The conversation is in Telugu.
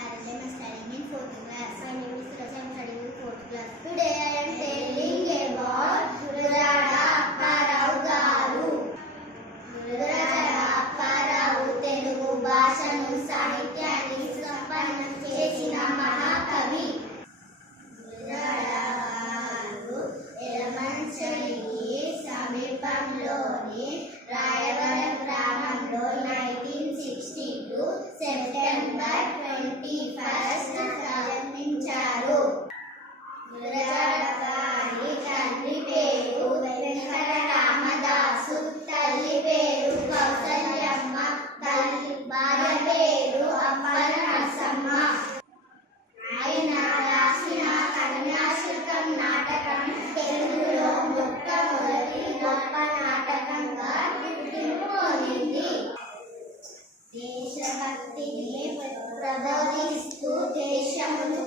Saturday I am studying in 4th class. My name is Suraj. I am studying in 4th class. Today I am telling about Gurujada Apparao Garu. Gurujada Apparao Telugu భాషను సాహిత్యాన్ని సంపన్నం చేసిన మహాకవి. గురజాడ గారు ఎలమంచిలికి సమీపంలోని రాయవరం గ్రామంలో 1962 సెప్టెంబర్ 21 జన్మించారు. గురజాడ గారి తండ్రి పేరు వెంకటరామదాసు, తల్లి పేరు కౌసల్యమ్మ, భార్య పేరు అప్పల నరసమ్మ. ఆయన రాసిన కన్యాశుల్కం నాటకం తెలుగులో మొట్టమొదటి గొప్ప నాటకంగా గుర్తింపు పొందింది. దేశభక్తిని ప్రబోధిస్తూ దేశమును